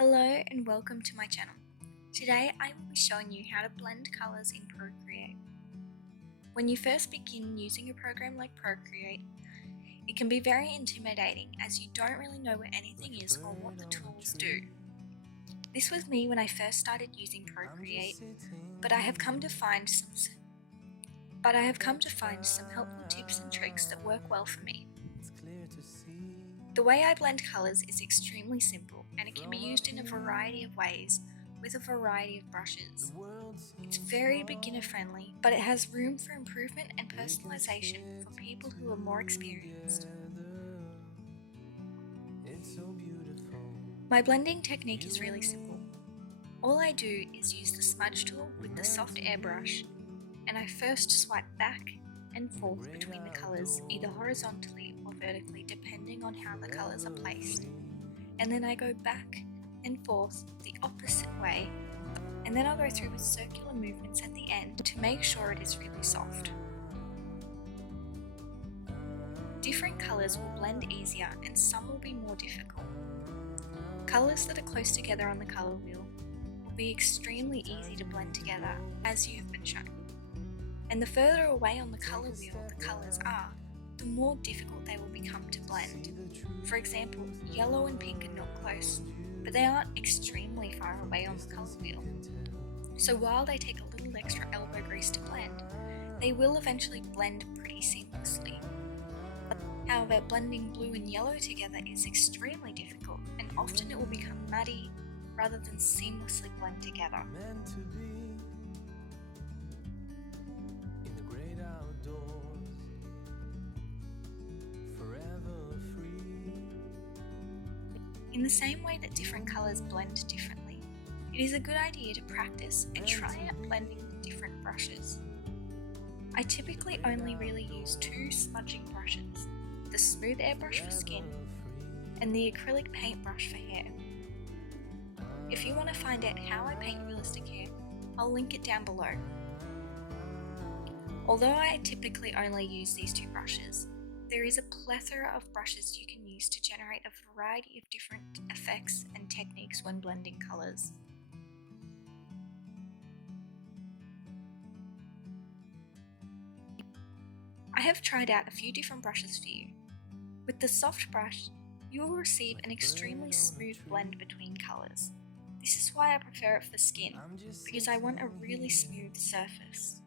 Hello and welcome to my channel. Today I will be showing you how to blend colors in Procreate. When you first begin using a program like Procreate, it can be very intimidating as you don't really know where anything is or what the tools do. This was me when I first started using Procreate, but I have come to find some helpful tips and tricks that work well for me. The way I blend colors is extremely simple and it can be used in a variety of ways with a variety of brushes. It's very beginner friendly, but it has room for improvement and personalization for people who are more experienced. My blending technique is really simple. All I do is use the smudge tool with the soft airbrush, and I first swipe back and forth between the colours, either horizontally or vertically depending on how the colours are placed. And then I go back and forth the opposite way, and then I'll go through with circular movements at the end to make sure it is really soft. Different colours will blend easier and some will be more difficult. Colours that are close together on the colour wheel will be extremely easy to blend together as you have been shown. And the further away on the colour wheel the colours are, the more difficult they will become to blend. For example, yellow and pink are not close, but they aren't extremely far away on the colour wheel. So while they take a little extra elbow grease to blend, they will eventually blend pretty seamlessly. However, blending blue and yellow together is extremely difficult, and often it will become muddy rather than seamlessly blend together. In the same way that different colours blend differently, it is a good idea to practice and try out blending with different brushes. I typically only really use two smudging brushes, the smooth airbrush for skin and the acrylic paintbrush for hair. If you want to find out how I paint realistic hair, I'll link it down below. Although I typically only use these two brushes, there is a plethora of brushes you can use to generate a variety of different effects and techniques when blending colours. I have tried out a few different brushes for you. With the soft brush, you will receive an extremely smooth blend between colours. This is why I prefer it for skin, because I want a really smooth surface.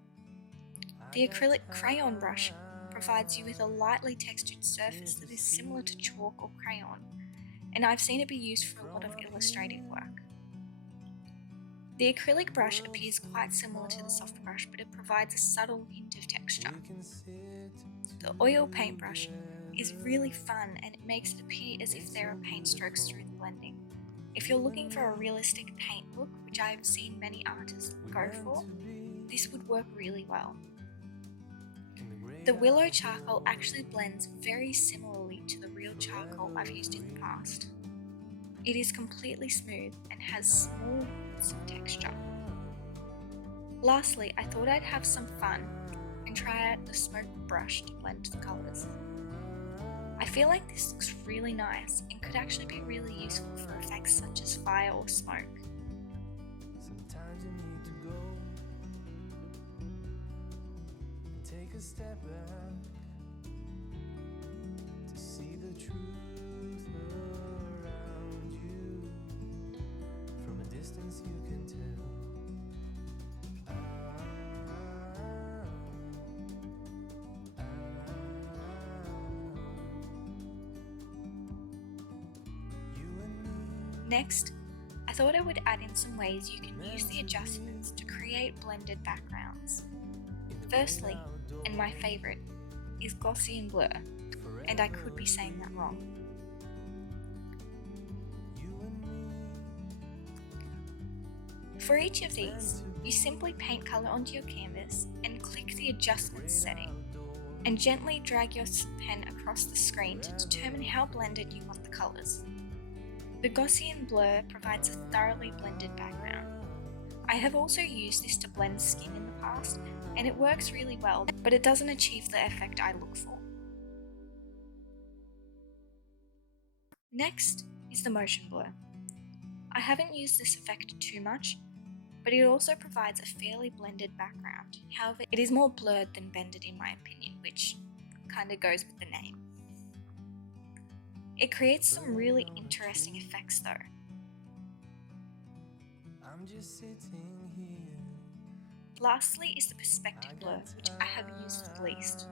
The acrylic crayon brush provides you with a lightly textured surface that is similar to chalk or crayon, and I've seen it be used for a lot of illustrative work. The acrylic brush appears quite similar to the soft brush, but it provides a subtle hint of texture. The oil paintbrush is really fun and it makes it appear as if there are paint strokes through the blending. If you're looking for a realistic paint look, which I have seen many artists go for, this would work really well. The willow charcoal actually blends very similarly to the real charcoal I've used in the past. It is completely smooth and has small bits of texture. Lastly, I thought I'd have some fun and try out the smoke brush to blend the colours. I feel like this looks really nice and could actually be really useful for effects such as fire or smoke. Sometimes you need to go and take a step back to see the truth around you. From a distance you can tell. Next, I thought I would add in some ways you can use the adjustments to create blended backgrounds. Firstly, and my favourite, is Gaussian blur, and I could be saying that wrong. For each of these, you simply paint colour onto your canvas and click the adjustments setting, and gently drag your pen across the screen to determine how blended you want the colours. The Gaussian blur provides a thoroughly blended background. I have also used this to blend skin in the past, and it works really well, but it doesn't achieve the effect I look for. Next is the motion blur. I haven't used this effect too much, but it also provides a fairly blended background. However, it is more blurred than blended in my opinion, which kind of goes with the name. It creates some really interesting effects though. I'm just sitting here. Lastly is the perspective blur, which I have used the least.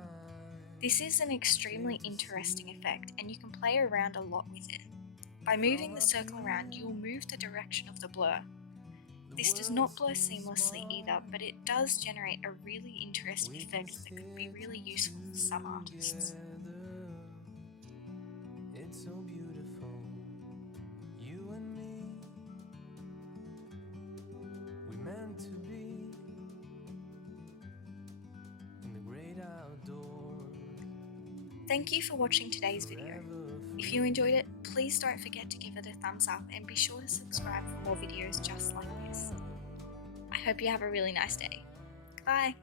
This is an extremely interesting effect and you can play around a lot with it. By moving the circle around, you will move the direction of the blur. This does not blur seamlessly either, but it does generate a really interesting effect that could be really useful for some artists. It's so beautiful, you and me. We meant to be in the great outdoors. Thank you for watching today's video. If you enjoyed it, please don't forget to give it a thumbs up and be sure to subscribe for more videos just like this. I hope you have a really nice day. Bye!